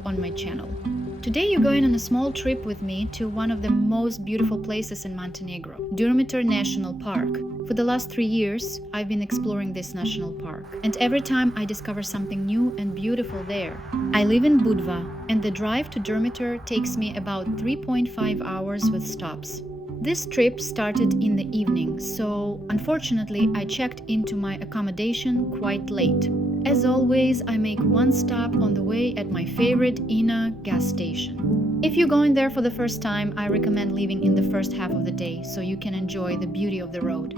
you on my channel. Today you're going on a small trip with me to one of the most beautiful places in Montenegro, Durmitor National Park. For the last 3 years, I've been exploring this national park, and every time I discover something new and beautiful there. I live in Budva, and the drive to Durmitor takes me about 3.5 hours with stops. This trip started in the evening, so unfortunately I checked into my accommodation quite late. As always, I make one stop on the way at my favorite INA gas station. If you're going there for the first time, I recommend leaving in the first half of the day so you can enjoy the beauty of the road.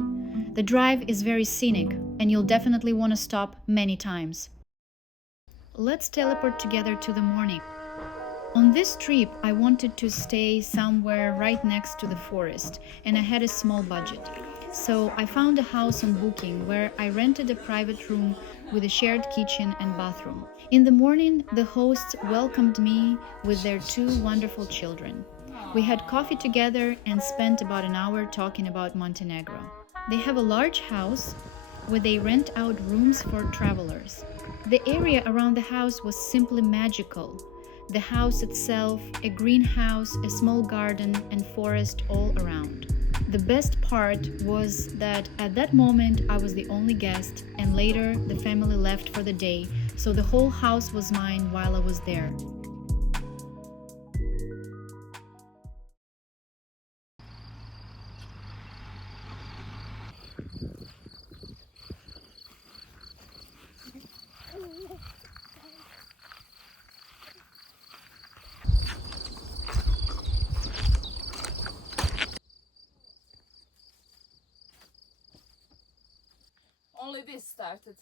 The drive is very scenic and you'll definitely want to stop many times. Let's teleport together to the morning. On this trip, I wanted to stay somewhere right next to the forest, and I had a small budget. So I found a house on Booking where I rented a private room with a shared kitchen and bathroom. In the morning, the hosts welcomed me with their 2 wonderful children. We had coffee together and spent about an hour talking about Montenegro. They have a large house where they rent out rooms for travelers. The area around the house was simply magical. The house itself, a greenhouse, a small garden, and forest all around. The best part was that at that moment I was the only guest, and later the family left for the day, so the whole house was mine while I was there. Only this started.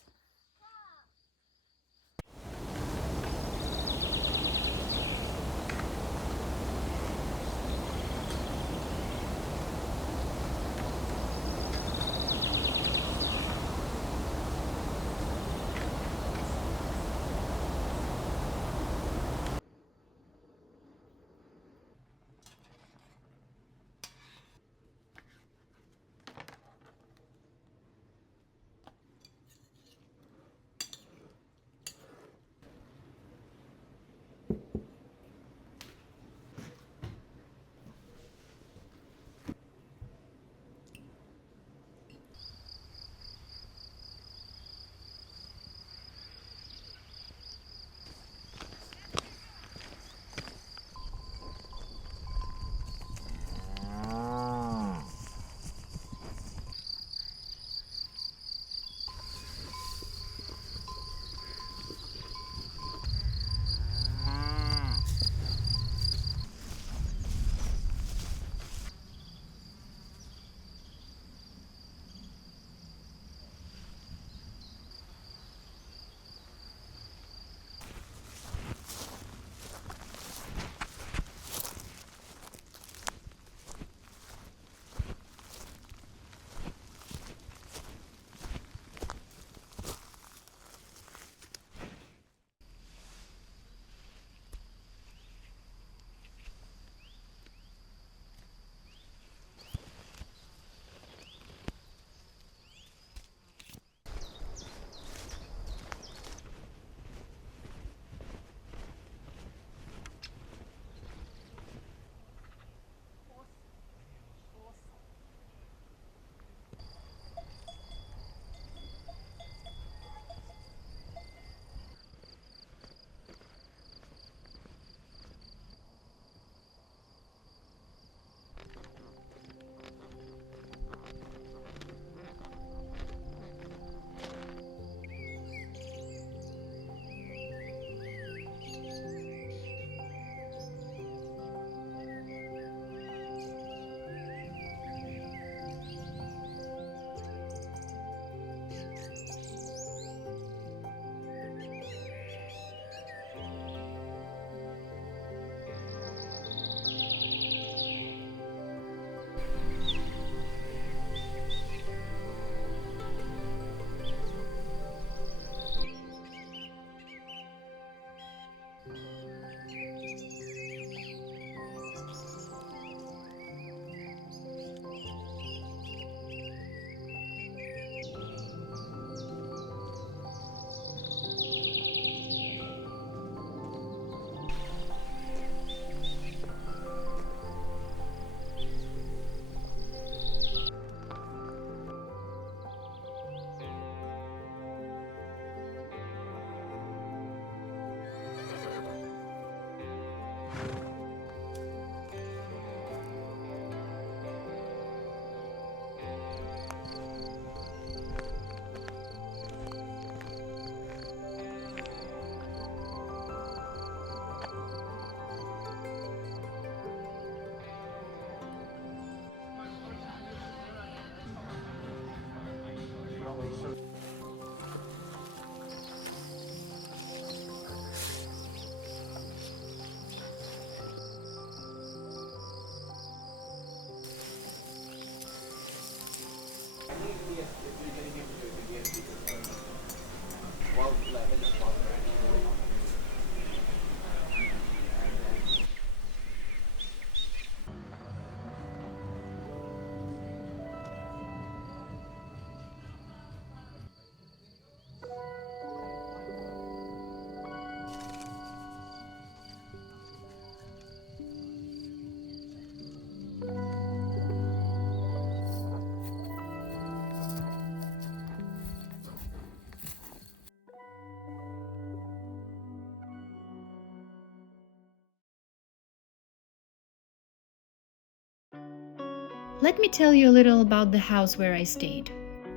Let me tell you a little about the house where I stayed.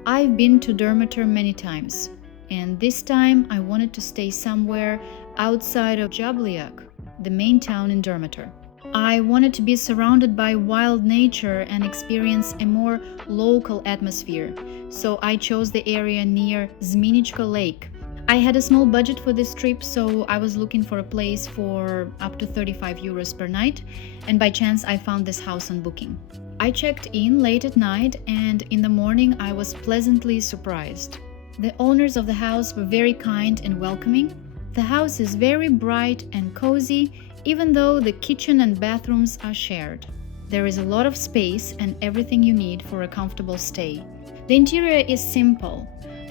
I've been to Durmitor many times, and this time I wanted to stay somewhere outside of Jablyak, the main town in Durmitor. I wanted to be surrounded by wild nature and experience a more local atmosphere, so I chose the area near Zminicko Lake. I had a small budget for this trip, so I was looking for a place for up to 35 euros per night, and by chance I found this house on Booking. I checked in late at night, and in the morning I was pleasantly surprised. The owners of the house were very kind and welcoming. The house is very bright and cozy, even though the kitchen and bathrooms are shared. There is a lot of space and everything you need for a comfortable stay. The interior is simple,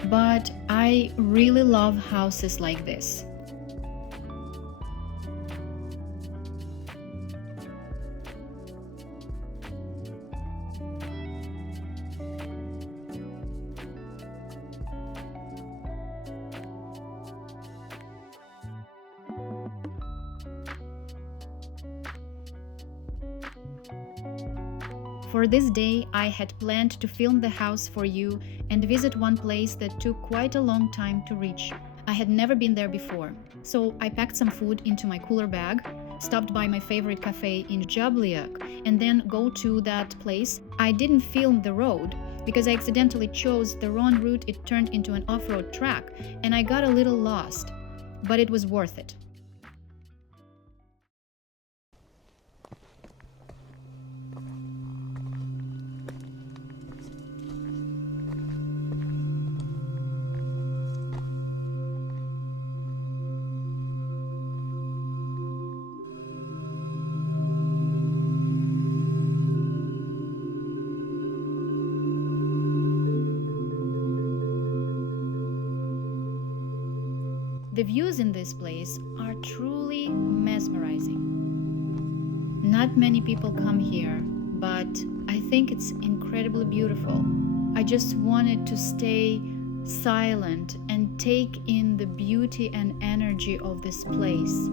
but I really love houses like this. For this day, I had planned to film the house for you and visit one place that took quite a long time to reach. I had never been there before, so I packed some food into my cooler bag, stopped by my favorite cafe in Jablyak, and then go to that place. I didn't film the road because I accidentally chose the wrong route. It turned into an off-road track, and I got a little lost, but it was worth it. The views in this place are truly mesmerizing. Not many people come here, but I think it's incredibly beautiful. I just wanted to stay silent and take in the beauty and energy of this place.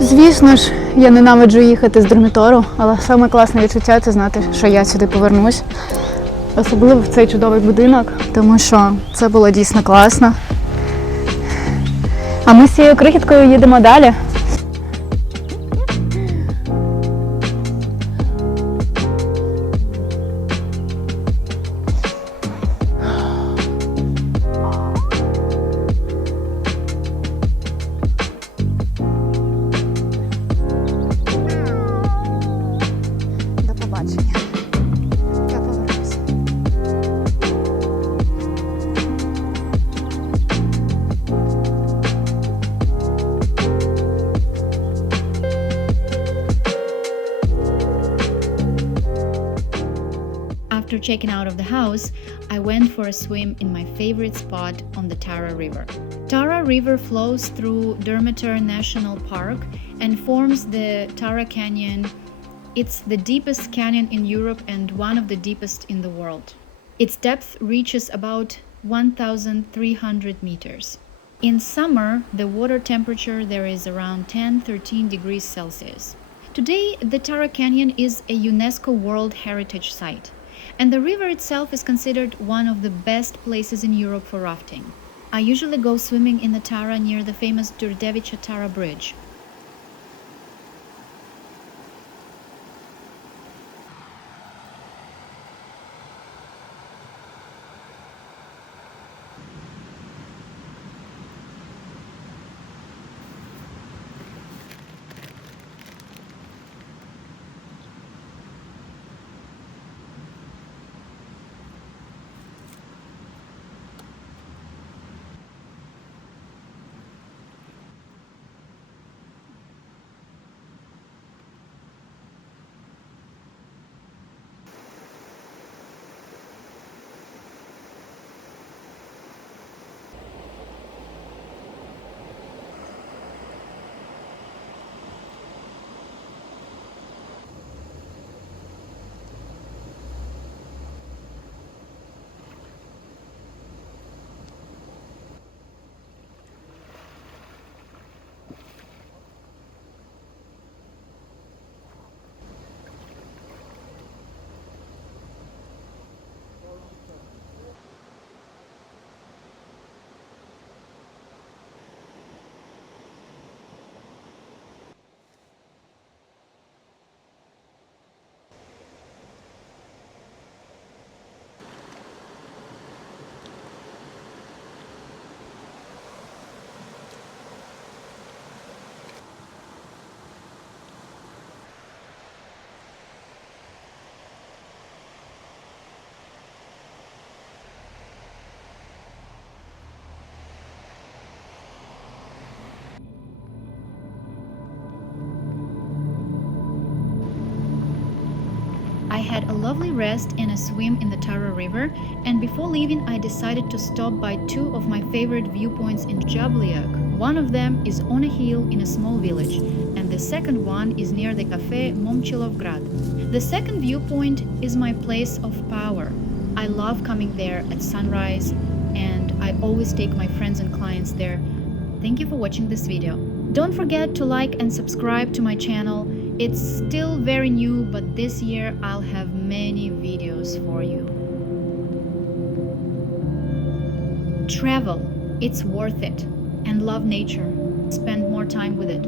Звісно ж, я ненавиджу їхати з Durmitorу, але саме класне відчуття – це знати, що я сюди повернусь. Особливо в цей чудовий будинок, тому що це було дійсно класно. А ми з цією крихіткою їдемо далі. After checking out of the house, I went for a swim in my favorite spot on the Tara River. Tara River flows through Durmitor National Park and forms the Tara Canyon. It's the deepest canyon in Europe and one of the deepest in the world. Its depth reaches about 1,300 meters. In summer, the water temperature there is around 10-13 degrees Celsius. Today, the Tara Canyon is a UNESCO World Heritage Site, and the river itself is considered one of the best places in Europe for rafting. I usually go swimming in the Tara near the famous Durdevica Tara Bridge. had a lovely rest and a swim in the Tara River, and before leaving I decided to stop by two of my favorite viewpoints in Piva Lake. One of them is on a hill in a small village, and the second one is near the cafe Momčilov Grad. The second viewpoint is my place of power. I love coming there at sunrise, and I always take my friends and clients there. Thank you for watching this video. Don't forget to like and subscribe to my channel. It's still very new, but this year I'll have many videos for you. Travel, it's worth it. And love nature. Spend more time with it.